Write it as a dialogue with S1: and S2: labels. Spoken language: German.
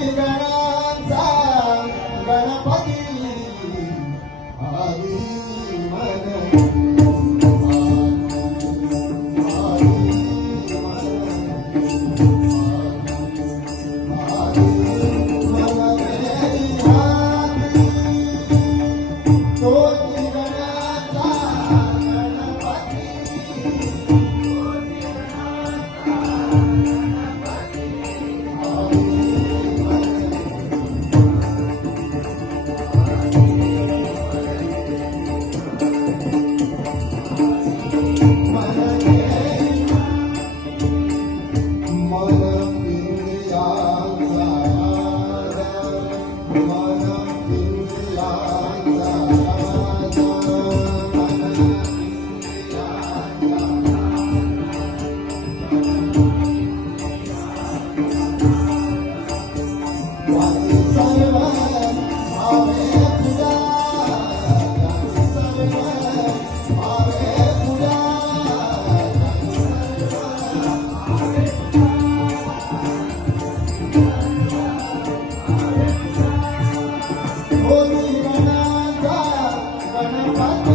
S1: in the.
S2: Guanabara